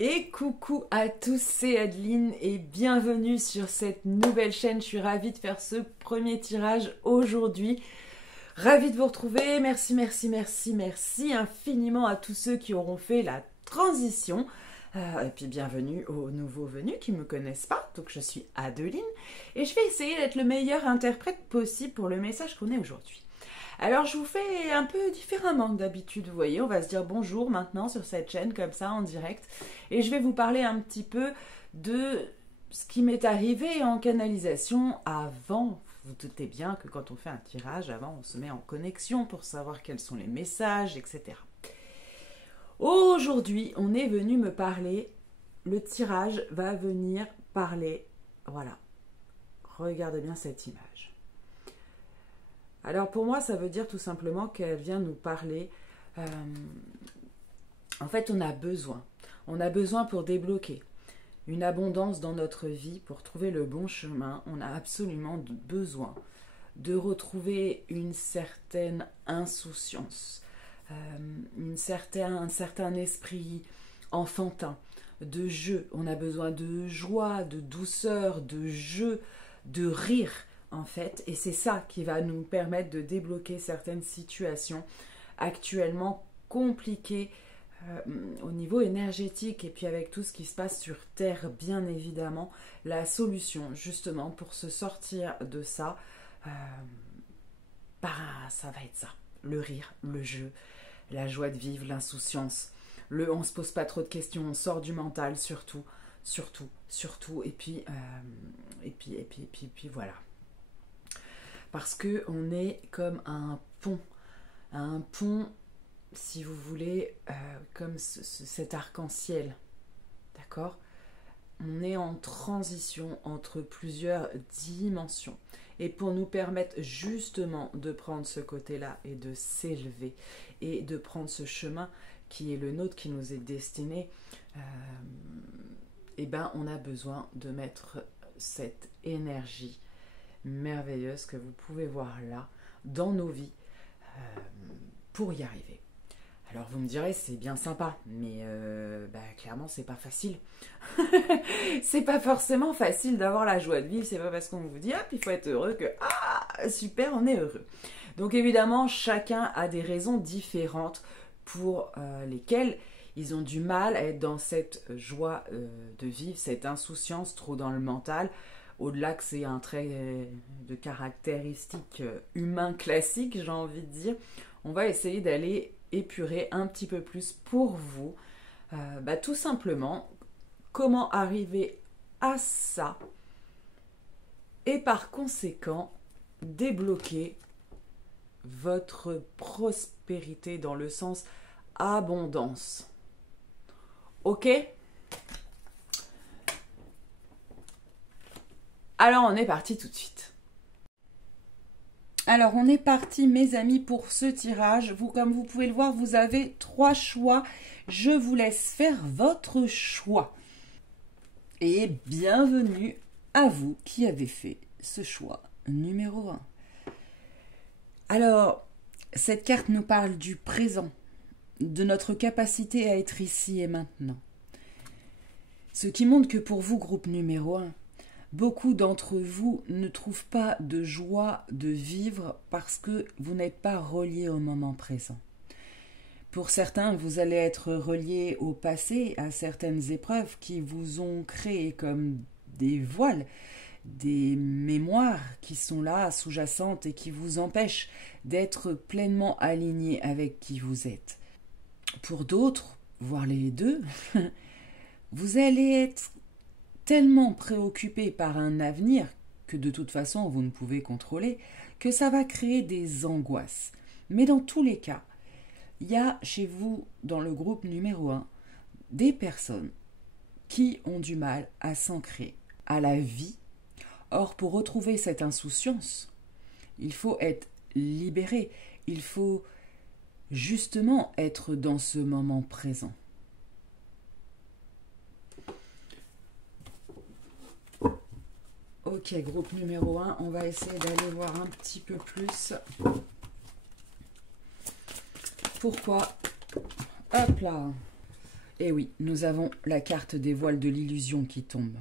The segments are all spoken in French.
Et coucou à tous, c'est Adeline et bienvenue sur cette nouvelle chaîne. Je suis ravie de faire ce premier tirage aujourd'hui. Ravie de vous retrouver. Merci infiniment à tous ceux qui auront fait la transition. Et puis bienvenue aux nouveaux venus qui ne me connaissent pas. Donc je suis Adeline et je vais essayer d'être le meilleur interprète possible pour le message qu'on est aujourd'hui. Alors je vous fais un peu différemment que d'habitude, vous voyez, on va se dire bonjour maintenant sur cette chaîne comme ça en direct et je vais vous parler un petit peu de ce qui m'est arrivé en canalisation avant. Vous doutez bien que quand on fait un tirage, avant on se met en connexion pour savoir quels sont les messages, etc. Aujourd'hui, on est venu me parler, le tirage va venir parler, voilà, regardez bien cette image. Alors pour moi, ça veut dire tout simplement qu'elle vient nous parler. En fait, on a besoin pour débloquer une abondance dans notre vie, pour trouver le bon chemin. On a absolument besoin de retrouver une certaine insouciance, un certain esprit enfantin, de jeu. On a besoin de joie, de douceur, de jeu, de rire. En fait, et c'est ça qui va nous permettre de débloquer certaines situations actuellement compliquées au niveau énergétique et puis avec tout ce qui se passe sur Terre, bien évidemment, la solution justement pour se sortir de ça, ça va être ça, le rire, le jeu, la joie de vivre, l'insouciance, on se pose pas trop de questions, on sort du mental surtout, et puis voilà. Parce qu'on est comme un pont, si vous voulez, comme cet arc-en-ciel, d'accord? On est en transition entre plusieurs dimensions. Et pour nous permettre justement de prendre ce côté-là et de s'élever et de prendre ce chemin qui est le nôtre, qui nous est destiné, on a besoin de mettre cette énergie merveilleuse que vous pouvez voir là dans nos vies pour y arriver. Alors vous me direz c'est bien sympa, mais clairement c'est pas facile. C'est pas forcément facile d'avoir la joie de vivre, c'est pas parce qu'on vous dit hop il faut être heureux que super on est heureux. Donc évidemment chacun a des raisons différentes pour lesquelles ils ont du mal à être dans cette joie de vivre, cette insouciance trop dans le mental. Au-delà que c'est un trait de caractéristique humain classique, j'ai envie de dire, on va essayer d'aller épurer un petit peu plus pour vous. Tout simplement, comment arriver à ça et par conséquent débloquer votre prospérité dans le sens abondance. Ok ? Alors on est parti tout de suite. Alors on est parti mes amis pour ce tirage. Comme vous pouvez le voir, vous avez 3 choix. Je vous laisse faire votre choix. Et bienvenue à vous qui avez fait ce choix numéro 1. Alors, cette carte nous parle du présent, de notre capacité à être ici et maintenant. Ce qui montre que pour vous, groupe numéro 1, beaucoup d'entre vous ne trouvent pas de joie de vivre parce que vous n'êtes pas relié au moment présent. Pour certains, vous allez être relié au passé, à certaines épreuves qui vous ont créé comme des voiles, des mémoires qui sont là, sous-jacentes et qui vous empêchent d'être pleinement alignés avec qui vous êtes. Pour d'autres, voire les deux, vous allez être tellement préoccupé par un avenir que de toute façon vous ne pouvez contrôler, que ça va créer des angoisses. Mais dans tous les cas, il y a chez vous, dans le groupe numéro 1, des personnes qui ont du mal à s'ancrer à la vie. Or, pour retrouver cette insouciance, il faut être libéré, il faut justement être dans ce moment présent. Ok, groupe numéro 1, on va essayer d'aller voir un petit peu plus. Pourquoi? Hop là. Et oui, nous avons la carte des voiles de l'illusion qui tombe.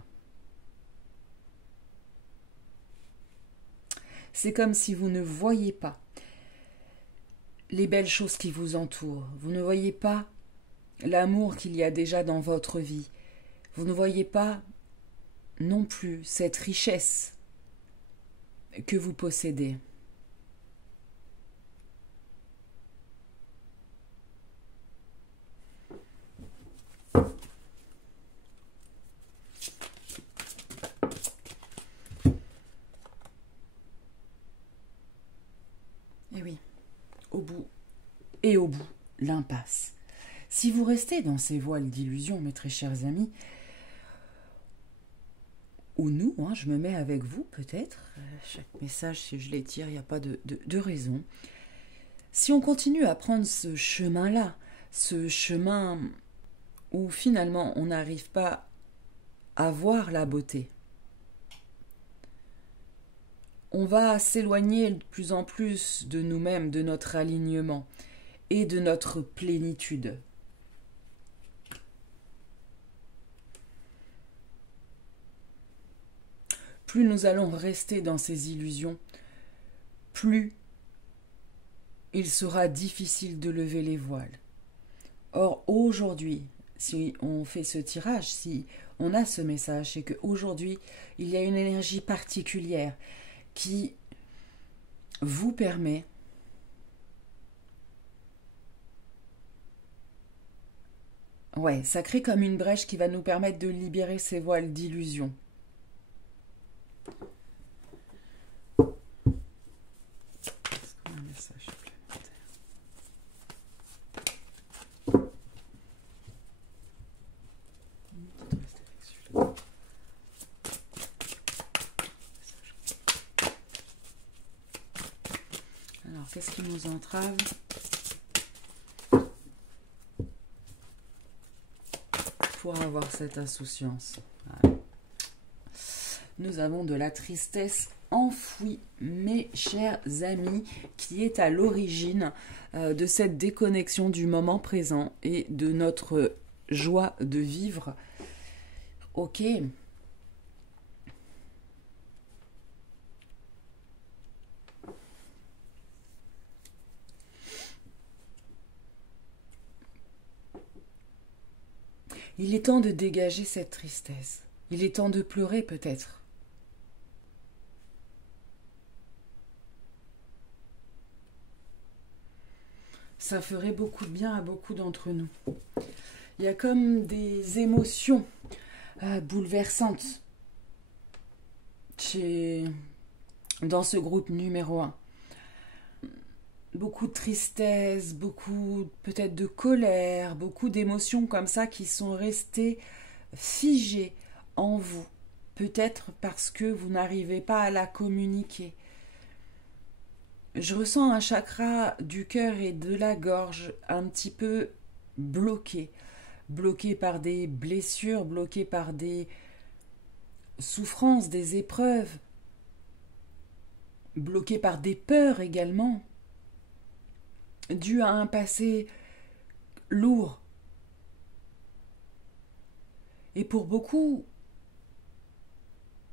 C'est comme si vous ne voyez pas les belles choses qui vous entourent. Vous ne voyez pas l'amour qu'il y a déjà dans votre vie. Vous ne voyez pas non plus cette richesse que vous possédez. Et oui, au bout, l'impasse. Si vous restez dans ces voiles d'illusion, mes très chers amis, ou nous, je me mets avec vous peut-être, chaque message, si je l'étire, il n'y a pas de raison. Si on continue à prendre ce chemin-là, ce chemin où finalement on n'arrive pas à voir la beauté, on va s'éloigner de plus en plus de nous-mêmes, de notre alignement et de notre plénitude. Plus nous allons rester dans ces illusions, plus il sera difficile de lever les voiles. Or, aujourd'hui, si on fait ce tirage, si on a ce message, c'est qu'aujourd'hui, il y a une énergie particulière qui vous permet ça crée comme une brèche qui va nous permettre de libérer ces voiles d'illusion. Alors, qu'est-ce qui nous entrave ? Pour avoir cette insouciance. Voilà. Nous avons de la tristesse enfouie, mes chers amis, qui est à l'origine de cette déconnexion du moment présent et de notre joie de vivre. Ok. Il est temps de dégager cette tristesse. Il est temps de pleurer peut-être. Ça ferait beaucoup de bien à beaucoup d'entre nous. Il y a comme des émotions bouleversantes dans ce groupe numéro 1. Beaucoup de tristesse, beaucoup peut-être de colère, beaucoup d'émotions comme ça qui sont restées figées en vous. Peut-être parce que vous n'arrivez pas à la communiquer. Je ressens un chakra du cœur et de la gorge un petit peu bloqué. Bloqué par des blessures, bloqué par des souffrances, des épreuves. Bloqué par des peurs également. Dû à un passé lourd. Et pour beaucoup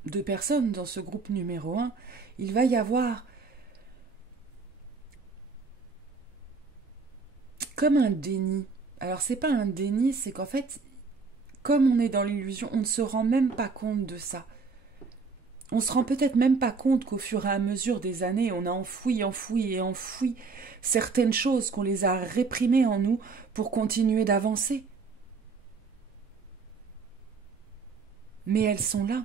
de personnes dans ce groupe numéro 1, il va y avoir comme un déni. Alors c'est pas un déni, c'est qu'en fait, comme on est dans l'illusion, on ne se rend même pas compte de ça. On se rend peut-être même pas compte qu'au fur et à mesure des années, on a enfoui certaines choses, qu'on les a réprimées en nous pour continuer d'avancer. Mais elles sont là.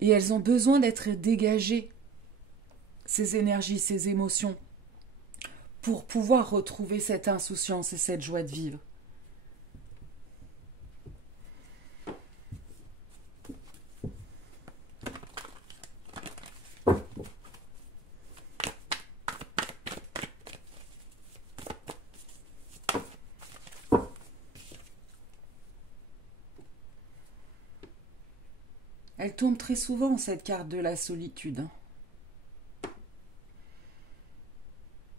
Et elles ont besoin d'être dégagées, ces énergies, ces émotions, pour pouvoir retrouver cette insouciance et cette joie de vivre. Elle tombe très souvent, cette carte de la solitude.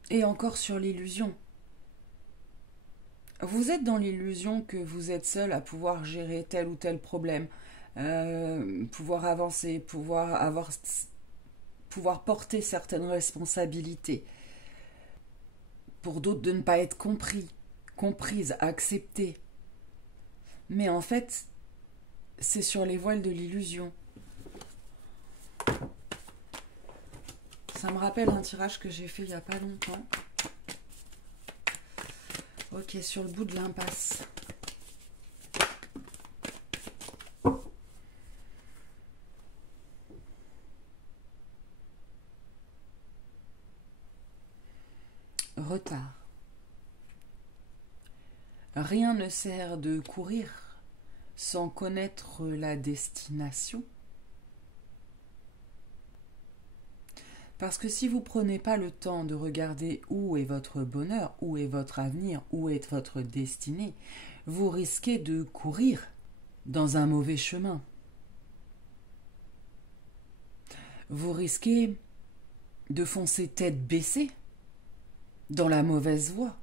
Et encore sur l'illusion. vous êtes dans l'illusion que vous êtes seul à pouvoir gérer tel ou tel problème, pouvoir avancer, pouvoir porter certaines responsabilités. Pour d'autres, de ne pas être comprise, acceptée. Mais en fait, c'est sur les voiles de l'illusion. Ça me rappelle un tirage que j'ai fait il n'y a pas longtemps. Ok, sur le bout de l'impasse. Retard. Rien ne sert de courir sans connaître la destination. Parce que si vous ne prenez pas le temps de regarder où est votre bonheur, où est votre avenir, où est votre destinée, vous risquez de courir dans un mauvais chemin. Vous risquez de foncer tête baissée dans la mauvaise voie.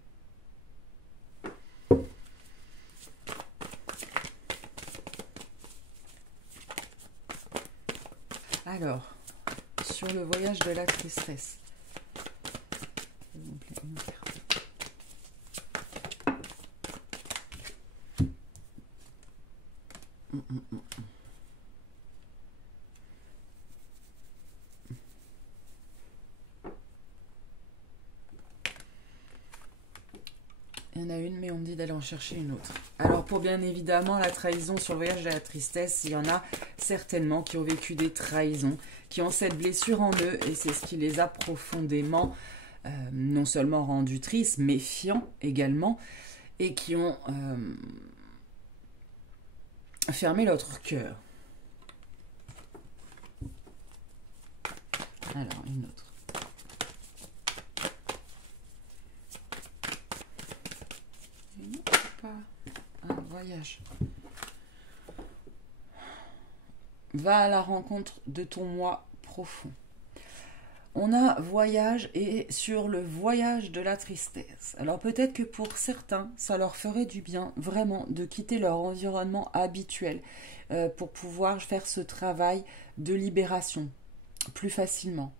Alors, sur le voyage de la tristesse. Il y en a une, mais on me dit d'aller en chercher une autre. Alors, pour bien évidemment la trahison sur le voyage de la tristesse, il y en a certainement qui ont vécu des trahisons, qui ont cette blessure en eux, et c'est ce qui les a profondément, non seulement rendus tristes, méfiants également, et qui ont fermé leur cœur. Alors, une autre. Un voyage. Va à la rencontre de ton moi profond. On a voyage et sur le voyage de la tristesse. Alors peut-être que pour certains, ça leur ferait du bien vraiment de quitter leur environnement habituel pour pouvoir faire ce travail de libération plus facilement.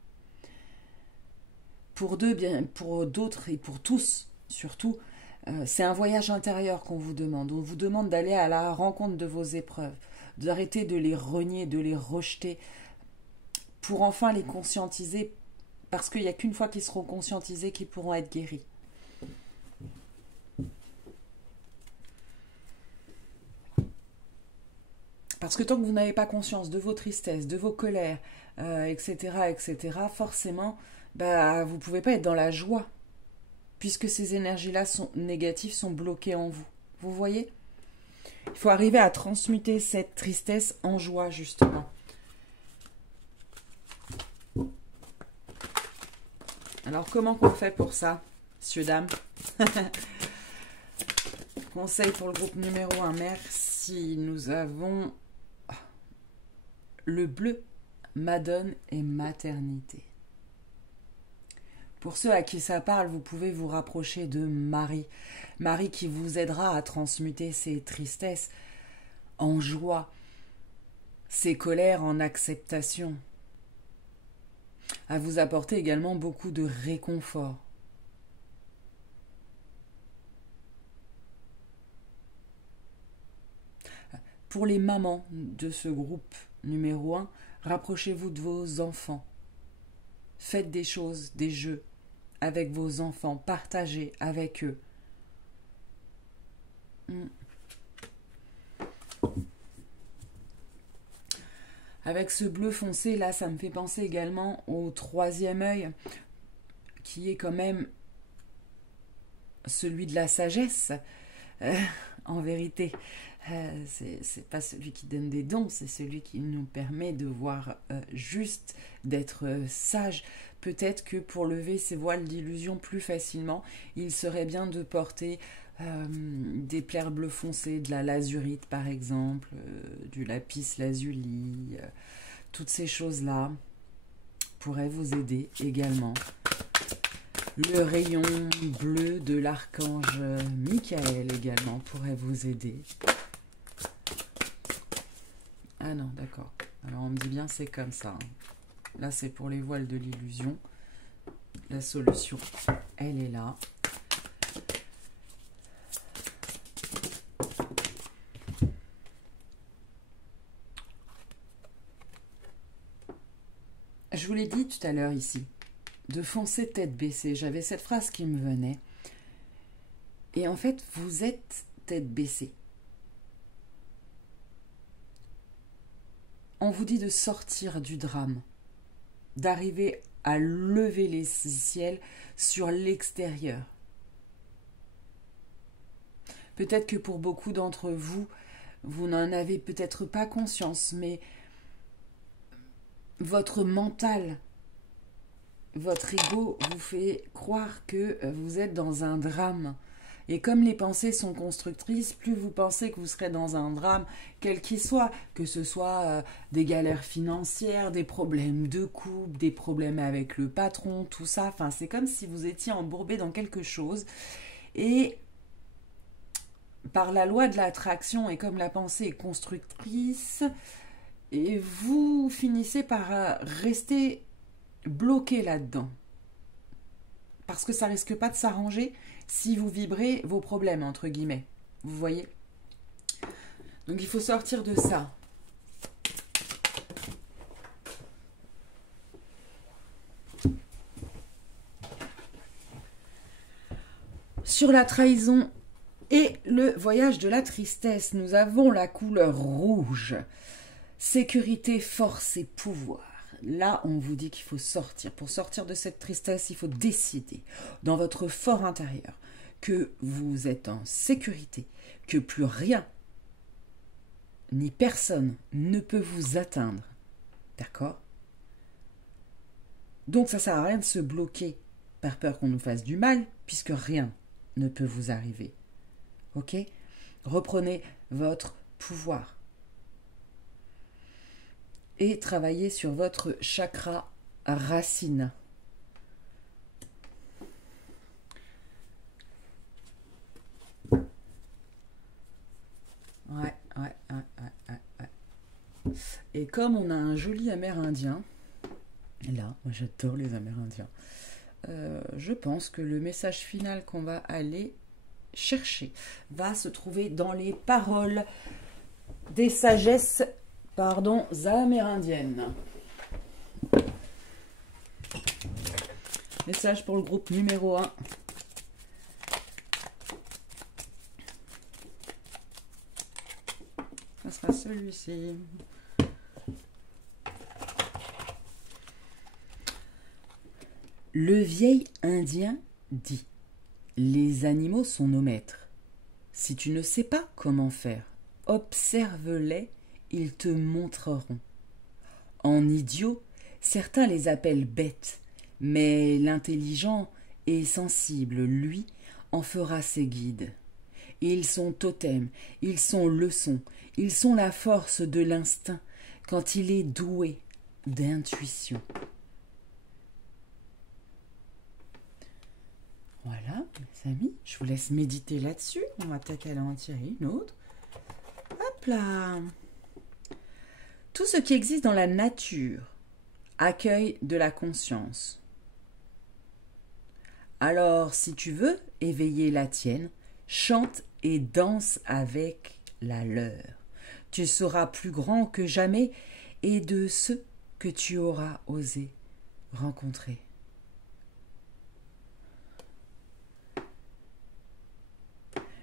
Pour d'autres et pour tous surtout, c'est un voyage intérieur qu'on vous demande. On vous demande d'aller à la rencontre de vos épreuves, d'arrêter de les renier, de les rejeter, pour enfin les conscientiser, parce qu'il n'y a qu'une fois qu'ils seront conscientisés qu'ils pourront être guéris. Parce que tant que vous n'avez pas conscience de vos tristesses, de vos colères, etc., forcément, vous ne pouvez pas être dans la joie, puisque ces énergies-là négatives sont bloquées en vous. Vous voyez ? Il faut arriver à transmuter cette tristesse en joie, justement. Alors, comment qu'on fait pour ça, messieurs, dames? Conseil pour le groupe numéro 1, merci. Nous avons le bleu, Madone et maternité. Pour ceux à qui ça parle, vous pouvez vous rapprocher de Marie. Marie qui vous aidera à transmuter ces tristesses en joie, ces colères en acceptation, à vous apporter également beaucoup de réconfort. Pour les mamans de ce groupe numéro 1, rapprochez-vous de vos enfants. Faites des choses, des jeux avec vos enfants, partagez avec eux. Avec ce bleu foncé, là, ça me fait penser également au troisième œil, qui est quand même celui de la sagesse, en vérité. C'est pas celui qui donne des dons, c'est celui qui nous permet de voir juste, d'être sage. Peut-être que pour lever ces voiles d'illusion plus facilement, il serait bien de porter des pierres bleues foncées, de la lazurite par exemple, du lapis lazuli, toutes ces choses-là pourraient vous aider également. Le rayon bleu de l'archange Michael également pourrait vous aider. Ah non, d'accord. Alors on me dit bien c'est comme ça. Là c'est pour les voiles de l'illusion. La solution, elle est là. Je vous l'ai dit tout à l'heure ici, de foncer tête baissée. J'avais cette phrase qui me venait. Et en fait, vous êtes tête baissée. On vous dit de sortir du drame, d'arriver à lever les ciels sur l'extérieur. Peut-être que pour beaucoup d'entre vous, vous n'en avez peut-être pas conscience, mais votre mental, votre ego vous fait croire que vous êtes dans un drame. Et comme les pensées sont constructrices, plus vous pensez que vous serez dans un drame, quel qu'il soit, que ce soit des galères financières, des problèmes de couple, des problèmes avec le patron, tout ça, enfin c'est comme si vous étiez embourbé dans quelque chose. Et par la loi de l'attraction, et comme la pensée est constructrice, et vous finissez par rester bloqué là-dedans. Parce que ça risque pas de s'arranger si vous vibrez vos problèmes, entre guillemets. Vous voyez? Donc il faut sortir de ça. Sur la trahison et le voyage de la tristesse, nous avons la couleur rouge. Sécurité, force et pouvoir. Là, on vous dit qu'il faut sortir. Pour sortir de cette tristesse, il faut décider dans votre fort intérieur que vous êtes en sécurité, que plus rien ni personne ne peut vous atteindre. D'accord? Donc ça ne sert à rien de se bloquer par peur qu'on nous fasse du mal, puisque rien ne peut vous arriver. Ok? Reprenez votre pouvoir. Et travaillez sur votre chakra racine. Ouais. Et comme on a un joli amérindien, là, moi j'adore les amérindiens, je pense que le message final qu'on va aller chercher va se trouver dans les paroles des sagesses amérindiennes. Message pour le groupe numéro 1. Ça sera celui-ci. Le vieil Indien dit: les animaux sont nos maîtres. Si tu ne sais pas comment faire, observe-les, ils te montreront. En idiot, certains les appellent bêtes, mais l'intelligent et sensible, lui, en fera ses guides. Ils sont totems, ils sont leçons, ils sont la force de l'instinct quand il est doué d'intuition. Voilà, mes amis, je vous laisse méditer là-dessus. On va peut-être aller en tirer une autre. Hop là! Tout ce qui existe dans la nature accueille de la conscience. Alors, si tu veux éveiller la tienne, chante et danse avec la leur. Tu seras plus grand que jamais et de ceux que tu auras osé rencontrer.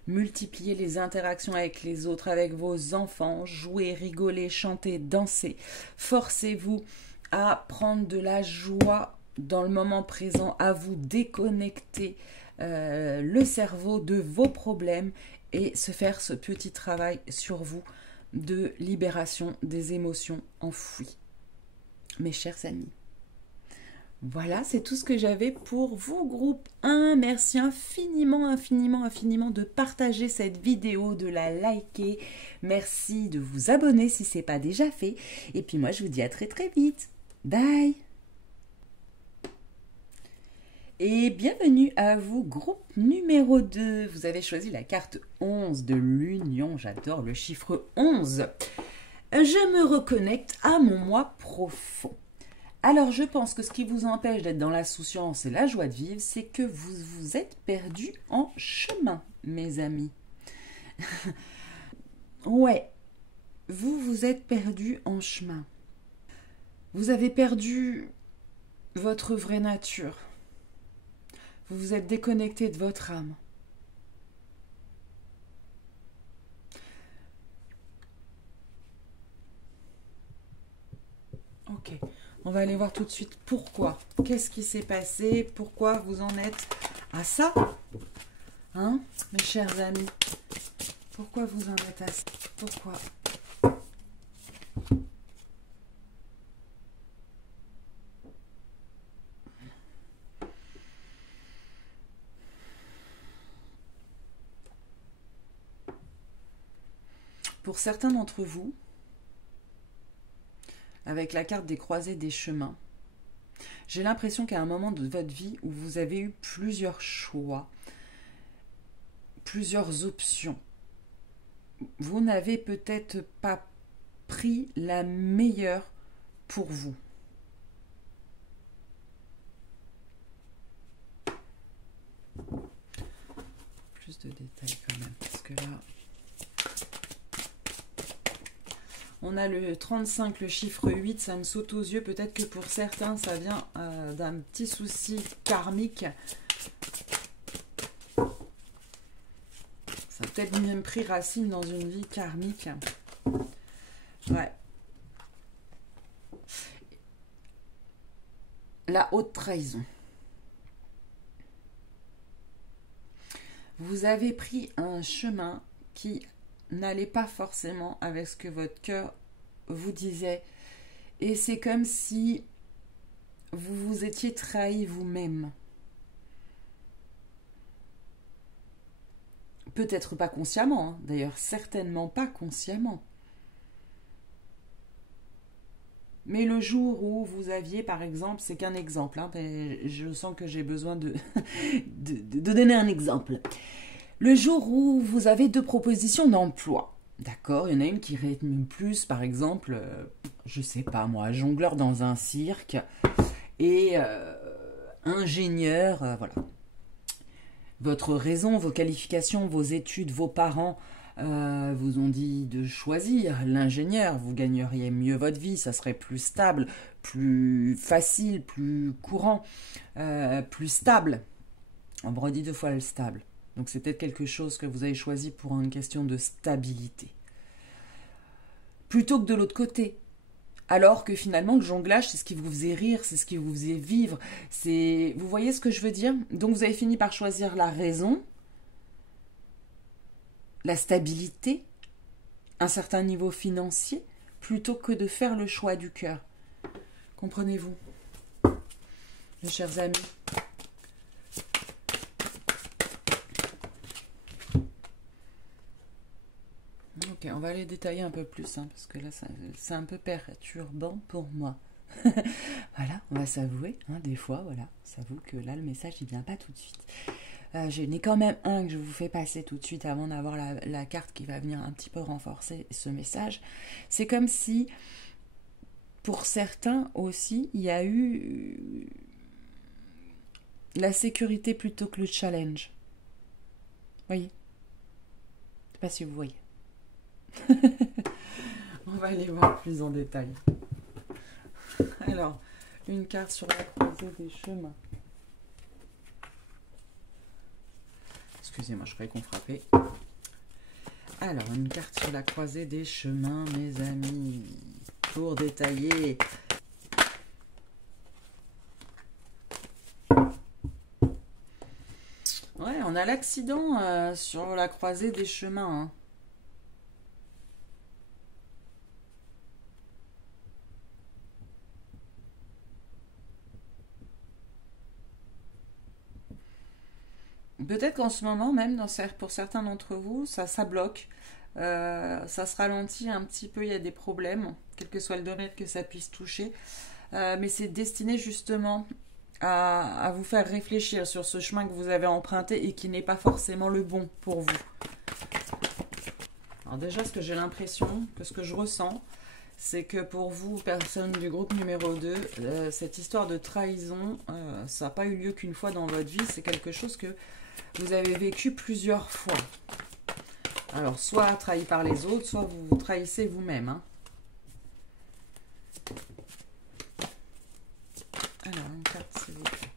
Multipliez les interactions avec les autres, avec vos enfants, jouez, rigolez, chantez, dansez. Forcez-vous à prendre de la joie dans le moment présent, à vous déconnecter le cerveau de vos problèmes et se faire ce petit travail sur vous de libération des émotions enfouies. Mes chers amis. Voilà, c'est tout ce que j'avais pour vous, groupe 1. Merci infiniment de partager cette vidéo, de la liker. Merci de vous abonner si ce n'est pas déjà fait. Et puis moi, je vous dis à très très vite. Bye. Et bienvenue à vous, groupe numéro 2. Vous avez choisi la carte 11 de l'union. J'adore le chiffre 11. Je me reconnecte à mon moi profond. Alors je pense que ce qui vous empêche d'être dans la souciance et la joie de vivre, c'est que vous vous êtes perdu en chemin, mes amis. Ouais, vous vous êtes perdu en chemin. Vous avez perdu votre vraie nature. Vous vous êtes déconnecté de votre âme. Ok, on va aller voir tout de suite pourquoi. Qu'est-ce qui s'est passé? Pourquoi vous en êtes à ça? Hein, mes chers amis? Pourquoi vous en êtes à ça? Pourquoi? Pour certains d'entre vous, avec la carte des croisés des chemins, j'ai l'impression qu'à un moment de votre vie où vous avez eu plusieurs choix, plusieurs options, vous n'avez peut-être pas pris la meilleure pour vous. Plus de détails quand même, parce que là... On a le 35, le chiffre 8, ça me saute aux yeux. Peut-être que pour certains, ça vient d'un petit souci karmique. Ça a peut-être même pris racine dans une vie karmique. Ouais. La haute trahison. Vous avez pris un chemin qui n'allez pas forcément avec ce que votre cœur vous disait. Et c'est comme si vous vous étiez trahi vous-même. Peut-être pas consciemment, hein. D'ailleurs certainement pas consciemment. Mais le jour où vous aviez, par exemple, c'est qu'un exemple, hein, mais je sens que j'ai besoin de donner un exemple. Le jour où vous avez 2 propositions d'emploi, d'accord, il y en a une qui rythme plus, par exemple, je sais pas moi, jongleur dans un cirque et ingénieur, voilà. Votre raison, vos qualifications, vos études, vos parents vous ont dit de choisir l'ingénieur, vous gagneriez mieux votre vie, ça serait plus stable, plus facile, plus courant, plus stable. On me redit 2 fois le stable. Donc c'est peut-être quelque chose que vous avez choisi pour une question de stabilité. Plutôt que de l'autre côté. Alors que finalement, le jonglage, c'est ce qui vous faisait rire, c'est ce qui vous faisait vivre. Vous voyez ce que je veux dire? Donc vous avez fini par choisir la raison, la stabilité, un certain niveau financier, plutôt que de faire le choix du cœur. Comprenez-vous, mes chers amis? Ok, on va aller détailler un peu plus, hein, parce que là, c'est un peu perturbant pour moi. Voilà, on va s'avouer, hein, des fois, voilà, s'avoue que là, le message, il vient pas tout de suite. J'en ai quand même un que je vous fais passer tout de suite avant d'avoir la carte qui va venir un petit peu renforcer ce message. C'est comme si, pour certains aussi, il y a eu la sécurité plutôt que le challenge. Voyez? Je sais pas si vous voyez. On va aller voir plus en détail. Alors, une carte sur la croisée des chemins. Excusez-moi, je croyais qu'on frappait. Alors, une carte sur la croisée des chemins, mes amis. Pour détailler. Ouais, on a l'accident sur la croisée des chemins, hein. Peut-être qu'en ce moment, même pour certains d'entre vous, ça bloque. Ça se ralentit un petit peu, il y a des problèmes, quel que soit le domaine que ça puisse toucher. Mais c'est destiné justement à vous faire réfléchir sur ce chemin que vous avez emprunté et qui n'est pas forcément le bon pour vous. Alors déjà, ce que j'ai l'impression, que ce que je ressens, c'est que pour vous, personne du groupe numéro 2, cette histoire de trahison, ça n'a pas eu lieu qu'une fois dans votre vie, c'est quelque chose que vous avez vécu plusieurs fois. Alors, soit trahi par les autres, soit vous vous trahissez vous-même. Hein. Alors, une carte, s'il vous plaît.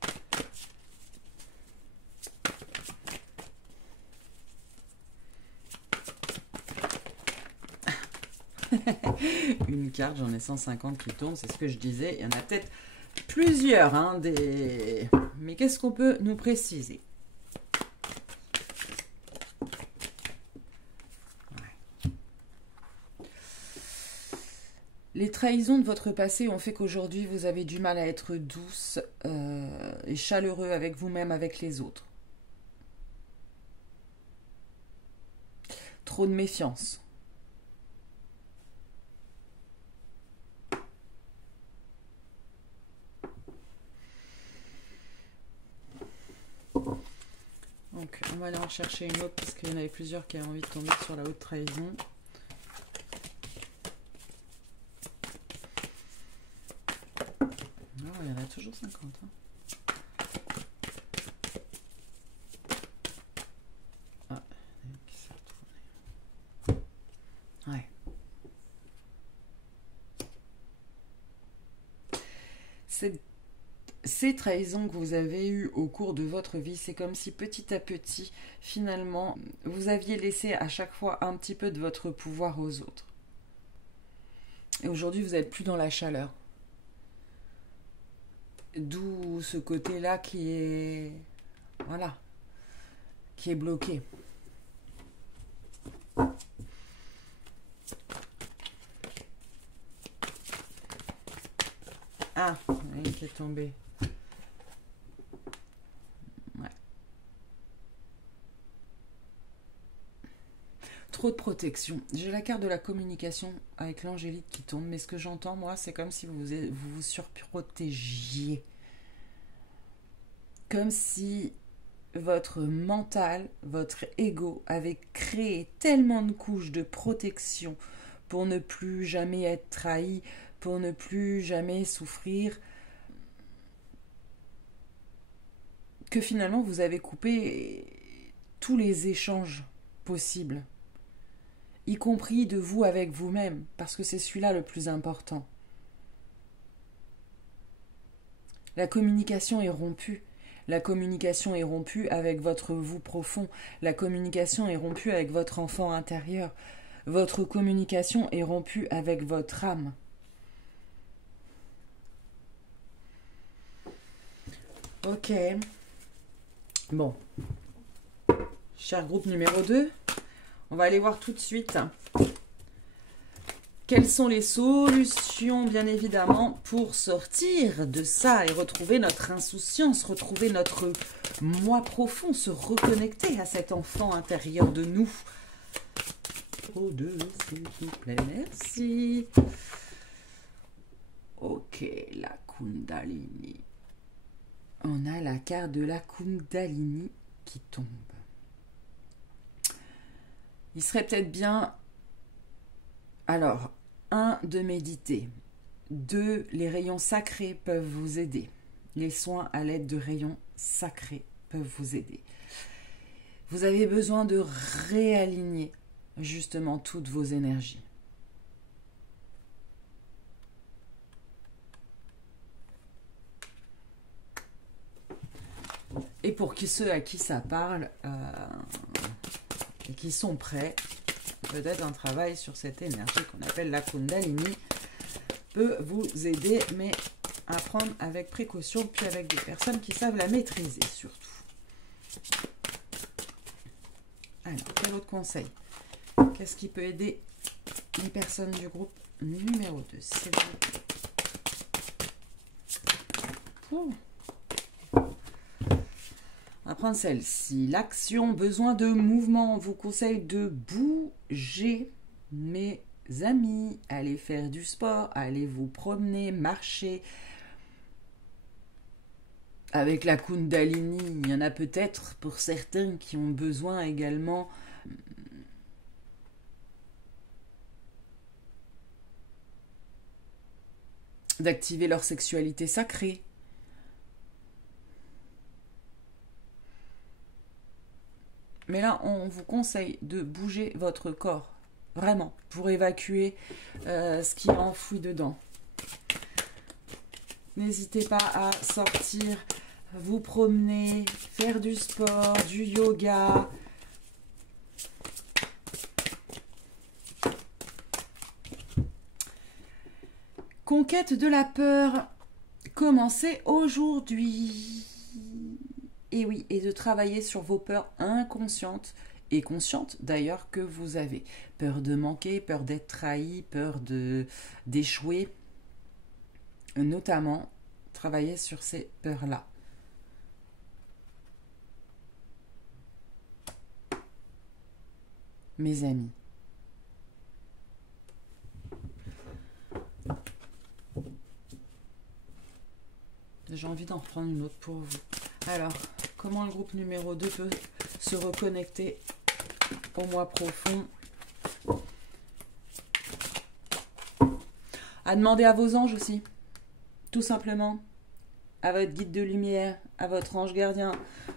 Une carte, j'en ai 150 qui tournent, c'est ce que je disais. Il y en a peut-être plusieurs, hein, mais qu'est-ce qu'on peut nous préciser? Les trahisons de votre passé ont fait qu'aujourd'hui, vous avez du mal à être douce et chaleureux avec vous-même, avec les autres. Trop de méfiance. Donc, on va aller en chercher une autre parce qu'il y en avait plusieurs qui avaient envie de tomber sur la haute trahison. Il y en a toujours 50. Hein. Ah, qui s'est retourné. Ouais. Ces trahisons que vous avez eues au cours de votre vie, c'est comme si petit à petit, finalement, vous aviez laissé à chaque fois un petit peu de votre pouvoir aux autres. Et aujourd'hui, vous n'êtes plus dans la chaleur. D'où ce côté-là qui est... Voilà. Qui est bloqué. Ah, oui, qui est tombé. Ouais. Trop de protection. J'ai la carte de la communication avec l'angélique qui tombe, mais ce que j'entends, moi, c'est comme si vous surprotégiez. Comme si votre mental, votre ego avait créé tellement de couches de protection pour ne plus jamais être trahi, pour ne plus jamais souffrir, que finalement vous avez coupé tous les échanges possibles, y compris de vous avec vous-même, parce que c'est celui-là le plus important. La communication est rompue. La communication est rompue avec votre vous profond. La communication est rompue avec votre enfant intérieur. Votre communication est rompue avec votre âme. Ok. Bon. Cher groupe numéro 2, on va aller voir tout de suite quelles sont les solutions, bien évidemment, pour sortir de ça et retrouver notre insouciance, retrouver notre moi profond, se reconnecter à cet enfant intérieur de nous. Oh, deux, s'il vous plaît, merci. Ok, la Kundalini. On a la carte de la Kundalini qui tombe. Il serait peut-être bien, alors, 1, de méditer. 2, les rayons sacrés peuvent vous aider. Les soins à l'aide de rayons sacrés peuvent vous aider. Vous avez besoin de réaligner justement toutes vos énergies. Et pour ceux à qui ça parle et qui sont prêts, peut-être un travail sur cette énergie qu'on appelle la Kundalini peut vous aider, mais à prendre avec précaution, puis avec des personnes qui savent la maîtriser surtout. Alors, quel autre conseil? Qu'est-ce qui peut aider les personnes du groupe numéro 2, s'il vous plaît? On va prendre celle-ci. L'action, besoin de mouvement. On vous conseille de bouger, mes amis. Allez faire du sport, allez vous promener, marcher. avec la Kundalini. Il y en a peut-être pour certains qui ont besoin également d'activer leur sexualité sacrée. Mais là, on vous conseille de bouger votre corps, vraiment, pour évacuer ce qui est enfoui dedans. N'hésitez pas à sortir, vous promener, faire du sport, du yoga. Conquête de la peur, commencez aujourd'hui. Et oui, et de travailler sur vos peurs inconscientes et conscientes d'ailleurs que vous avez. Peur de manquer, peur d'être trahi, peur d'échouer. Notamment, travailler sur ces peurs-là. Mes amis. J'ai envie d'en reprendre une autre pour vous. Alors, comment le groupe numéro 2 peut se reconnecter au moi profond? À demander à vos anges aussi. Tout simplement, à votre guide de lumière, à votre ange gardien,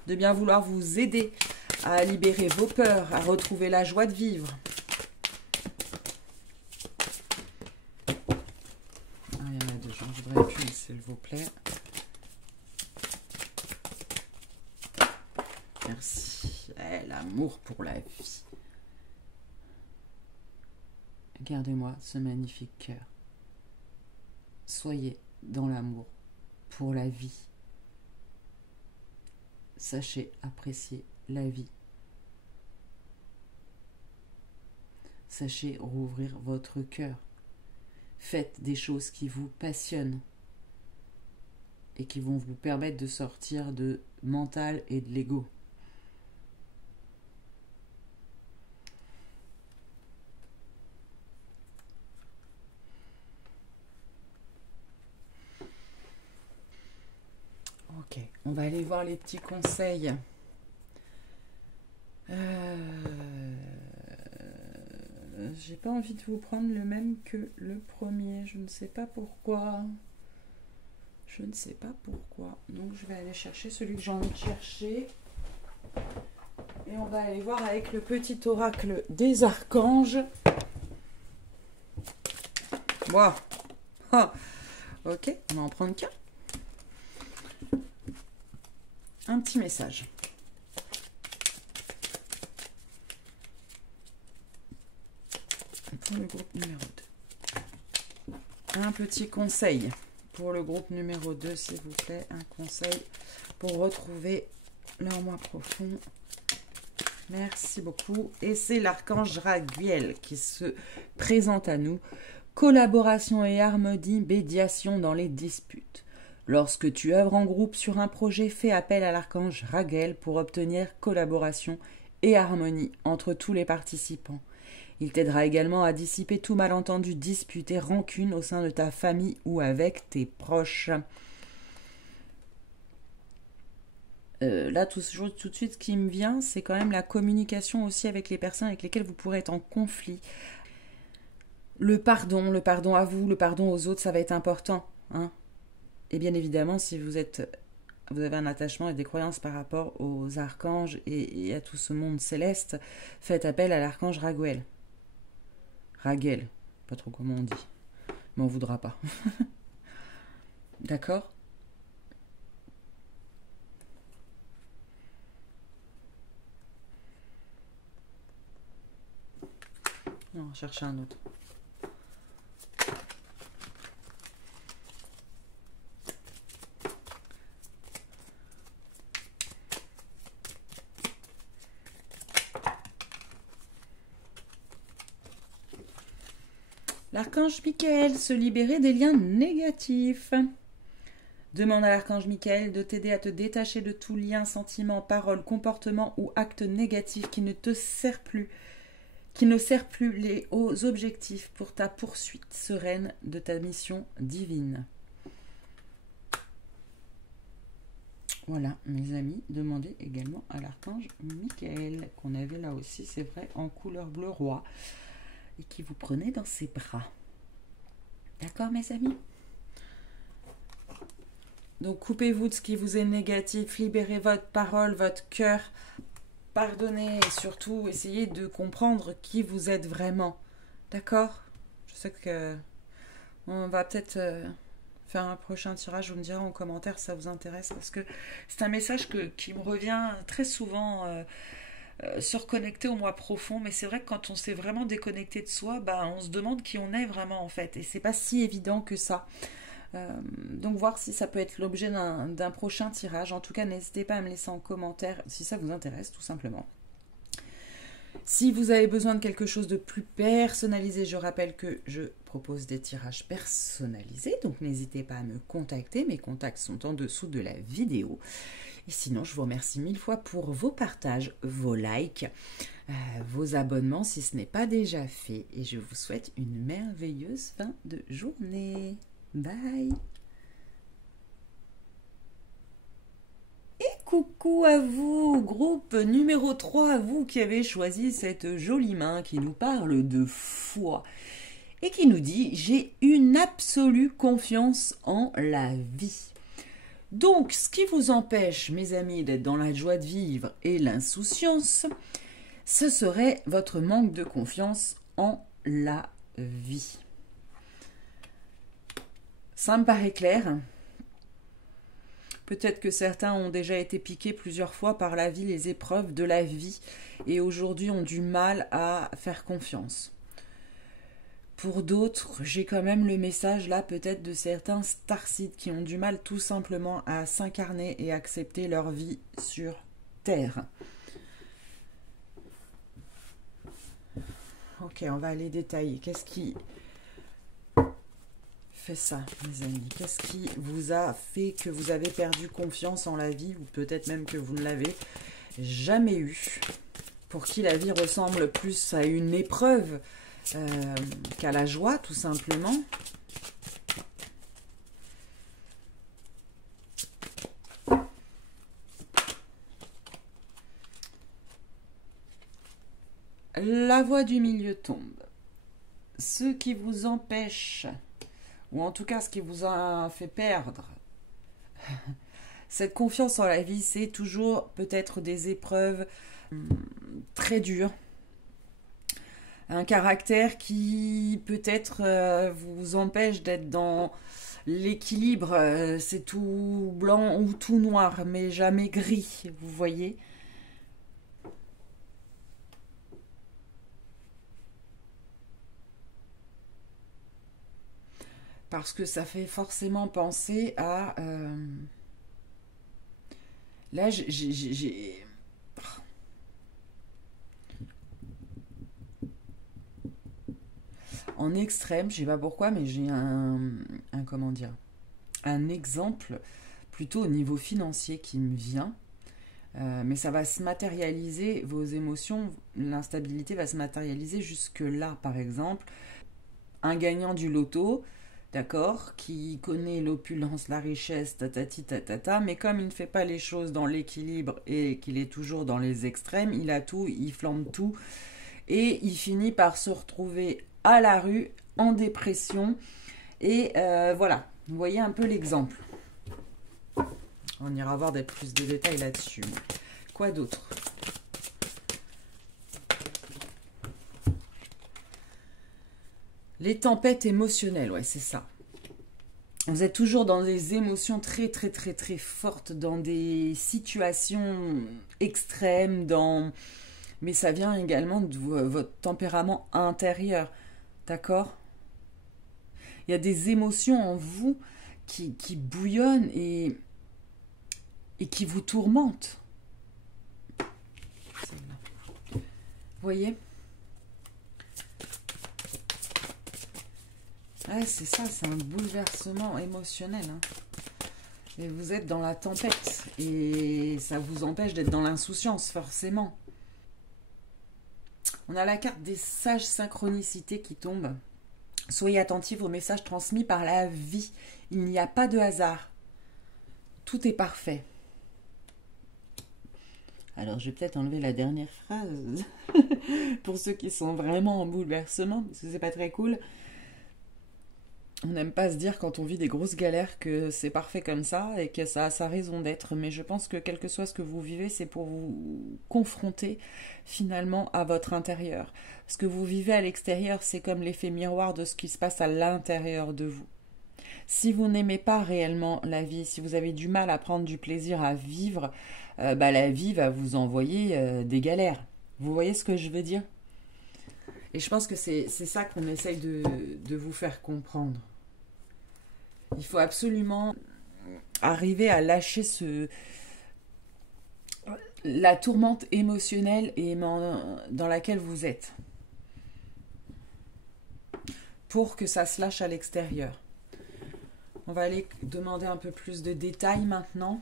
de bien vouloir vous aider à libérer vos peurs, à retrouver la joie de vivre. Ah, il y en a deux, j'en voudrais plus, s'il vous plaît. Merci. L'amour pour la vie. Gardez-moi ce magnifique cœur. Soyez dans l'amour pour la vie. Sachez apprécier la vie. Sachez rouvrir votre cœur. Faites des choses qui vous passionnent et qui vont vous permettre de sortir de mental et de l'ego. Ok, on va aller voir les petits conseils. J'ai pas envie de vous prendre le même que le premier. Je ne sais pas pourquoi. Je ne sais pas pourquoi. Donc je vais aller chercher celui que j'ai envie de chercher. Et on va aller voir avec le petit oracle des archanges. Wow. Oh. Ok, on va en prendre qu'un. Un petit message. Pour le groupe numéro 2. Un petit conseil pour le groupe numéro 2, s'il vous plaît. Un conseil pour retrouver leur moi profond. Merci beaucoup. Et c'est l'archange Raguel qui se présente à nous. Collaboration et harmonie, médiation dans les disputes. Lorsque tu œuvres en groupe sur un projet, fais appel à l'archange Raguel pour obtenir collaboration et harmonie entre tous les participants. Il t'aidera également à dissiper tout malentendu, dispute et rancune au sein de ta famille ou avec tes proches. Là, tout de suite, ce qui me vient, c'est quand même la communication aussi avec les personnes avec lesquelles vous pourrez être en conflit. Le pardon à vous, le pardon aux autres, ça va être important. Hein. Et bien évidemment, si vous avez un attachement et des croyances par rapport aux archanges et à tout ce monde céleste, faites appel à l'archange Raguel. Raguel, pas trop comment on dit, mais on voudra pas. D'accord ? On va chercher un autre. L'archange Michael, se libérer des liens négatifs. Demande à l'archange Michael de t'aider à te détacher de tout lien, sentiment, parole, comportement ou acte négatif qui ne te sert plus, aux objectifs pour ta poursuite sereine de ta mission divine. Voilà, mes amis, demandez également à l'archange Michael, qu'on avait là aussi, c'est vrai, en couleur bleu roi, et qui vous prenait dans ses bras. D'accord, mes amis? Donc, coupez-vous de ce qui vous est négatif, libérez votre parole, votre cœur, pardonnez et surtout, essayez de comprendre qui vous êtes vraiment. D'accord? Je sais que on va peut-être... faire un prochain tirage, vous me direz en commentaire si ça vous intéresse, parce que c'est un message qui me revient très souvent, se reconnecter au moi profond, mais c'est vrai que quand on s'est vraiment déconnecté de soi, bah, on se demande qui on est vraiment en fait, et c'est pas si évident que ça. Donc voir si ça peut être l'objet d'un prochain tirage. En tout cas, n'hésitez pas à me laisser en commentaire si ça vous intéresse, tout simplement. Si vous avez besoin de quelque chose de plus personnalisé, je rappelle que je propose des tirages personnalisés, donc n'hésitez pas à me contacter, mes contacts sont en dessous de la vidéo. Et sinon, je vous remercie 1000 fois pour vos partages, vos likes, vos abonnements si ce n'est pas déjà fait. Et je vous souhaite une merveilleuse fin de journée. Bye! Coucou à vous, groupe numéro 3, vous qui avez choisi cette jolie main qui nous parle de foi et qui nous dit « J'ai une absolue confiance en la vie ». Donc, ce qui vous empêche, mes amis, d'être dans la joie de vivre et l'insouciance, ce serait votre manque de confiance en la vie. Ça me paraît clair. Peut-être que certains ont déjà été piqués plusieurs fois par la vie, les épreuves de la vie, et aujourd'hui ont du mal à faire confiance. Pour d'autres, j'ai quand même le message là peut-être de certains starseeds qui ont du mal tout simplement à s'incarner et accepter leur vie sur Terre. Ok, on va aller détailler. Qu'est-ce qui... ça, mes amis? Qu'est-ce qui vous a fait que vous avez perdu confiance en la vie, ou peut-être même que vous ne l'avez jamais eu? Pour qui la vie ressemble plus à une épreuve qu'à la joie, tout simplement. La voie du milieu tombe. Ce qui vous empêche, ou en tout cas ce qui vous a fait perdre cette confiance en la vie, c'est toujours peut-être des épreuves très dures, un caractère qui peut-être vous empêche d'être dans l'équilibre, c'est tout blanc ou tout noir, mais jamais gris, vous voyez. Parce que ça fait forcément penser à... Là, j'ai... En extrême, je ne sais pas pourquoi, mais j'ai comment dire, un exemple plutôt au niveau financier qui me vient. Mais ça va se matérialiser, vos émotions, l'instabilité va se matérialiser jusque là, par exemple. Un gagnant du loto... D'accord, qui connaît l'opulence, la richesse, tatati tatata, mais comme il ne fait pas les choses dans l'équilibre et qu'il est toujours dans les extrêmes, il a tout, il flambe tout, et il finit par se retrouver à la rue, en dépression, et voilà, vous voyez un peu l'exemple. On ira voir plus de détails là-dessus. Quoi d'autre ? Les tempêtes émotionnelles, ouais, c'est ça. Vous êtes toujours dans des émotions très, très, très, très fortes, dans des situations extrêmes, mais ça vient également de votre tempérament intérieur, d'accord? Il y a des émotions en vous qui bouillonnent et qui vous tourmentent. Vous voyez ? Ouais, c'est ça, c'est un bouleversement émotionnel. Hein. Et vous êtes dans la tempête. Et ça vous empêche d'être dans l'insouciance, forcément. On a la carte des sages synchronicités qui tombe. Soyez attentifs aux messages transmis par la vie. Il n'y a pas de hasard. Tout est parfait. Alors, je vais peut-être enlever la dernière phrase pour ceux qui sont vraiment en bouleversement, parce que c'est pas très cool. On n'aime pas se dire quand on vit des grosses galères que c'est parfait comme ça et que ça a sa raison d'être. Mais je pense que quel que soit ce que vous vivez, c'est pour vous confronter finalement à votre intérieur. Ce que vous vivez à l'extérieur, c'est comme l'effet miroir de ce qui se passe à l'intérieur de vous. Si vous n'aimez pas réellement la vie, si vous avez du mal à prendre du plaisir à vivre, la vie va vous envoyer des galères. Vous voyez ce que je veux dire? Et je pense que c'est ça qu'on essaye de vous faire comprendre. Il faut absolument arriver à lâcher la tourmente émotionnelle et dans laquelle vous êtes. Pour que ça se lâche à l'extérieur. On va aller demander un peu plus de détails maintenant.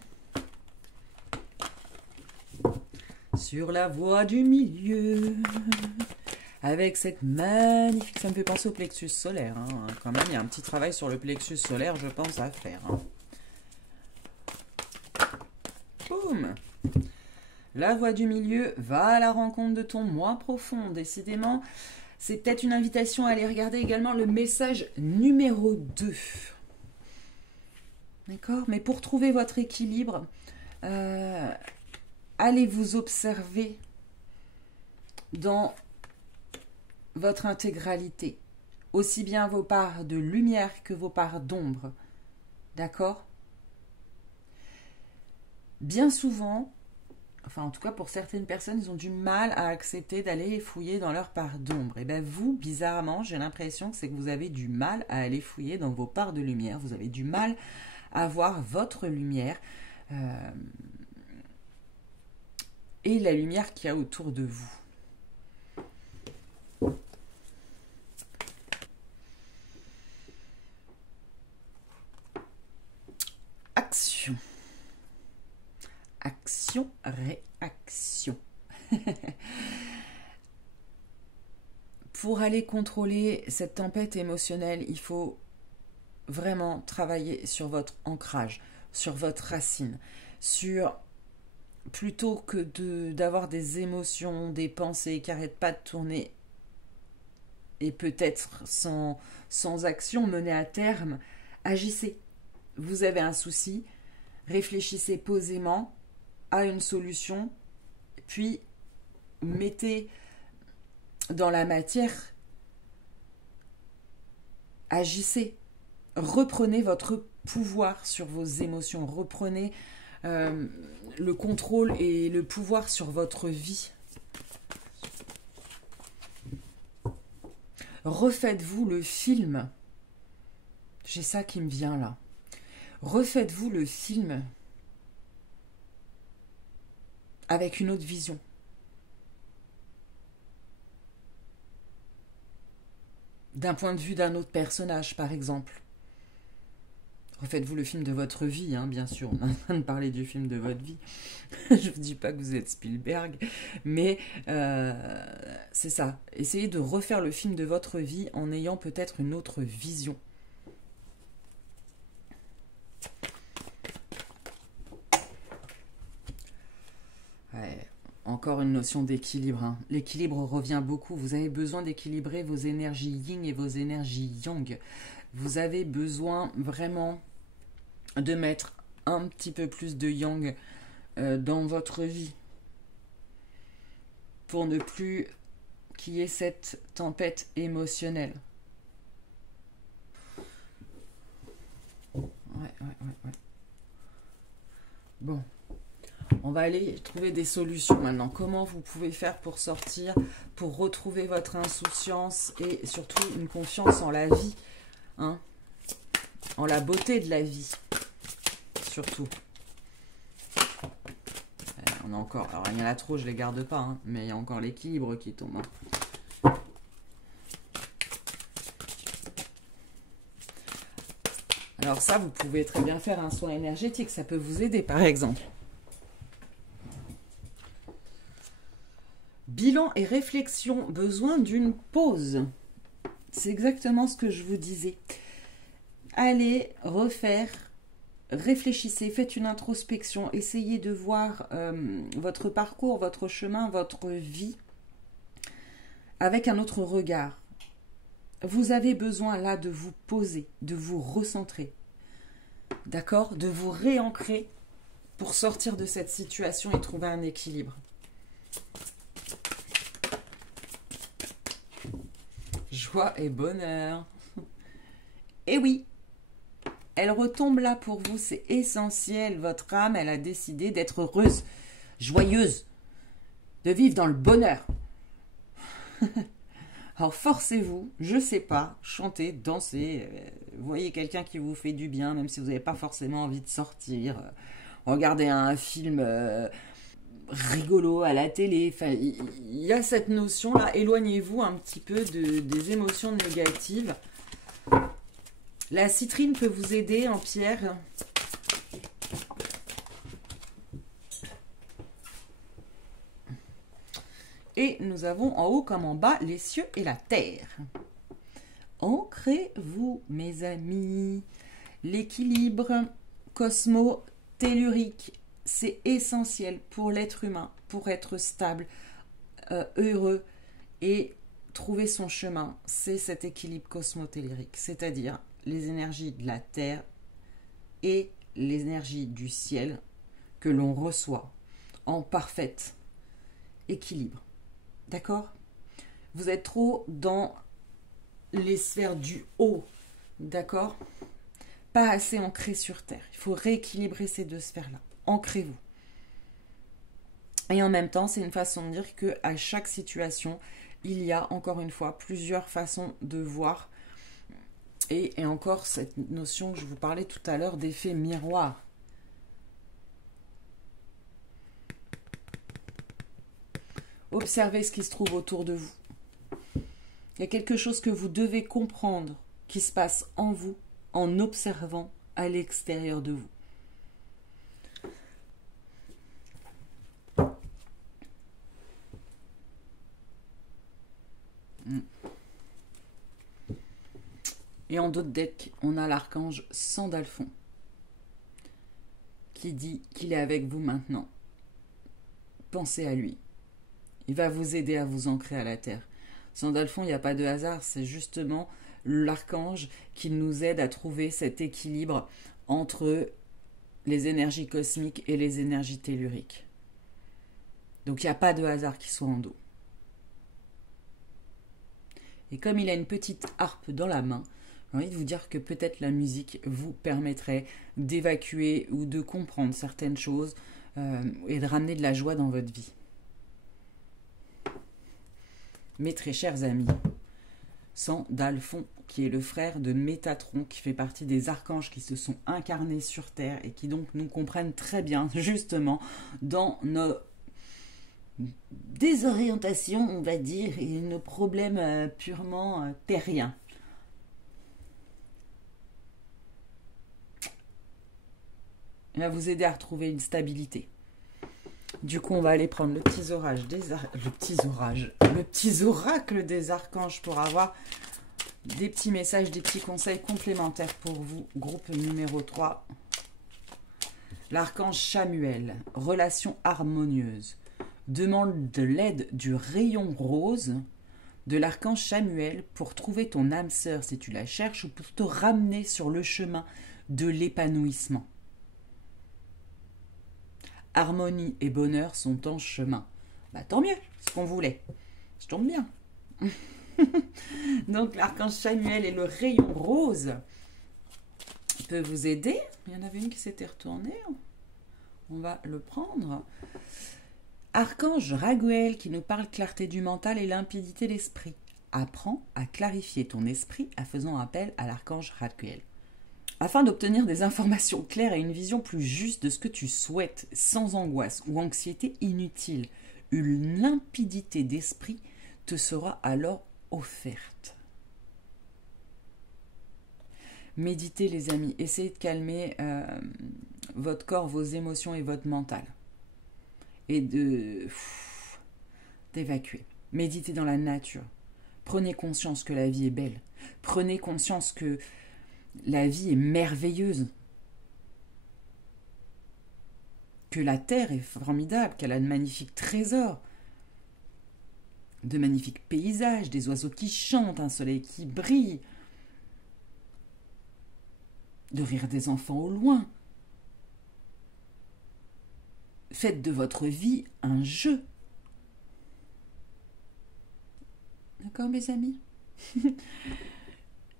Sur la voie du milieu. Avec cette magnifique... Ça me fait penser au plexus solaire. Hein. Quand même, il y a un petit travail sur le plexus solaire, je pense, à faire. Hein. Boum! La voie du milieu va à la rencontre de ton moi profond. Décidément, c'est peut-être une invitation à aller regarder également le message numéro 2. D'accord? Mais pour trouver votre équilibre, allez vous observer dans votre intégralité, aussi bien vos parts de lumière que vos parts d'ombre. D'accord? Bien souvent, enfin en tout cas pour certaines personnes, ils ont du mal à accepter d'aller fouiller dans leur part d'ombre. Et bien vous, bizarrement, j'ai l'impression que c'est que vous avez du mal à aller fouiller dans vos parts de lumière. Vous avez du mal à voir votre lumière et la lumière qu'il y a autour de vous. Action. Action, réaction. Pour aller contrôler cette tempête émotionnelle, il faut vraiment travailler sur votre ancrage, sur votre racine, sur plutôt que d'avoir des émotions, des pensées qui n'arrêtent pas de tourner et peut-être sans action menée à terme, agissez. Vous avez un souci, réfléchissez posément à une solution, puis mettez dans la matière, agissez, reprenez votre pouvoir sur vos émotions, reprenez le contrôle et le pouvoir sur votre vie. Refaites-vous le film. J'ai ça qui me vient là. Refaites-vous le film avec une autre vision. D'un point de vue d'un autre personnage, par exemple. Refaites-vous le film de votre vie, hein, bien sûr. On est en train de parler du film de votre vie. Je ne vous dis pas que vous êtes Spielberg, mais c'est ça. Essayez de refaire le film de votre vie en ayant peut-être une autre vision. Ouais, encore une notion d'équilibre. Hein. L'équilibre revient beaucoup. Vous avez besoin d'équilibrer vos énergies yin et vos énergies yang. Vous avez besoin vraiment de mettre un petit peu plus de yang dans votre vie pour ne plus qu'il y ait cette tempête émotionnelle. Ouais. Bon. On va aller trouver des solutions maintenant. Comment vous pouvez faire pour sortir, pour retrouver votre insouciance et surtout une confiance en la vie, hein, en la beauté de la vie, surtout. On a encore, alors il y en a trop, je les garde pas, hein, mais il y a encore l'équilibre qui tombe. Hein. Alors ça, vous pouvez très bien faire un soin énergétique, ça peut vous aider par exemple. Bilan et réflexion, besoin d'une pause. C'est exactement ce que je vous disais. Allez refaire réfléchissez, faites une introspection, essayez de voir votre parcours, votre chemin, votre vie avec un autre regard. Vous avez besoin là de vous poser, de vous recentrer, d'accord, de vous réancrer pour sortir de cette situation et trouver un équilibre. Joie et bonheur. Et oui, elle retombe là pour vous, c'est essentiel. Votre âme, elle a décidé d'être heureuse, joyeuse, de vivre dans le bonheur. Alors forcez-vous, je sais pas, chantez, dansez, voyez quelqu'un qui vous fait du bien, même si vous n'avez pas forcément envie de sortir. Regardez un film rigolo à la télé. Enfin, il y a cette notion-là, éloignez-vous un petit peu des émotions négatives. La citrine peut vous aider en pierre. Et nous avons en haut comme en bas les cieux et la terre. Ancrez-vous, mes amis. L'équilibre cosmo-tellurique, c'est essentiel pour l'être humain, pour être stable, heureux et trouver son chemin. C'est cet équilibre cosmo-tellurique, c'est-à-dire les énergies de la terre et les énergies du ciel que l'on reçoit en parfait équilibre. D'accord? Vous êtes trop dans les sphères du haut, d'accord? Pas assez ancré sur terre. Il faut rééquilibrer ces deux sphères-là. Ancrez-vous. Et en même temps, c'est une façon de dire qu'à chaque situation, il y a encore une fois plusieurs façons de voir. Et encore cette notion que je vous parlais tout à l'heure d'effet miroir. Observez ce qui se trouve autour de vous. Il y a quelque chose que vous devez comprendre qui se passe en vous en observant à l'extérieur de vous. Et en d'autres decks, on a l'archange Sandalphon qui dit qu'il est avec vous maintenant. Pensez à lui. Il va vous aider à vous ancrer à la terre. Sandalphon, il n'y a pas de hasard, c'est justement l'archange qui nous aide à trouver cet équilibre entre les énergies cosmiques et les énergies telluriques. Donc il n'y a pas de hasard qui soit en dos. Et comme il a une petite harpe dans la main, j'ai envie de vous dire que peut-être la musique vous permettrait d'évacuer ou de comprendre certaines choses et de ramener de la joie dans votre vie. Mes très chers amis, Sandalphon, qui est le frère de Métatron, qui fait partie des archanges qui se sont incarnés sur Terre et qui donc nous comprennent très bien, justement, dans nos désorientations, on va dire, et nos problèmes purement terriens. Il va vous aider à retrouver une stabilité. Du coup, on va aller prendre le petit oracle des archanges pour avoir des petits messages, des petits conseils complémentaires pour vous. Groupe numéro 3. L'archange Chamuel, relation harmonieuse. Demande de l'aide du rayon rose de l'archange Chamuel pour trouver ton âme sœur si tu la cherches ou pour te ramener sur le chemin de l'épanouissement. Harmonie et bonheur sont en chemin. Bah tant mieux, c'est ce qu'on voulait. Je tombe bien. Donc l'archange Chamuel et le rayon rose peut vous aider. Il y en avait une qui s'était retournée. On va le prendre. Archange Raguel qui nous parle clarté du mental et limpidité d'esprit. Apprends à clarifier ton esprit en faisant appel à l'archange Raguel. Afin d'obtenir des informations claires et une vision plus juste de ce que tu souhaites, sans angoisse ou anxiété inutile, une limpidité d'esprit te sera alors offerte. Méditez les amis, essayez de calmer votre corps, vos émotions et votre mental. Et d'évacuer. Méditez dans la nature. Prenez conscience que la vie est belle. Prenez conscience que la vie est merveilleuse. que la terre est formidable, qu'elle a de magnifiques trésors, de magnifiques paysages, des oiseaux qui chantent, un soleil qui brille, de rire des enfants au loin. Faites de votre vie un jeu. D'accord, mes amis?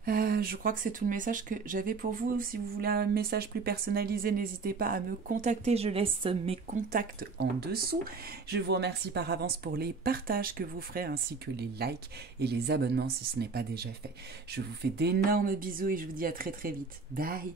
Je crois que c'est tout le message que j'avais pour vous. Si vous voulez un message plus personnalisé, n'hésitez pas à me contacter. Je laisse mes contacts en dessous. Je vous remercie par avance pour les partages que vous ferez, ainsi que les likes et les abonnements si ce n'est pas déjà fait. Je vous fais d'énormes bisous et je vous dis à très très vite. Bye!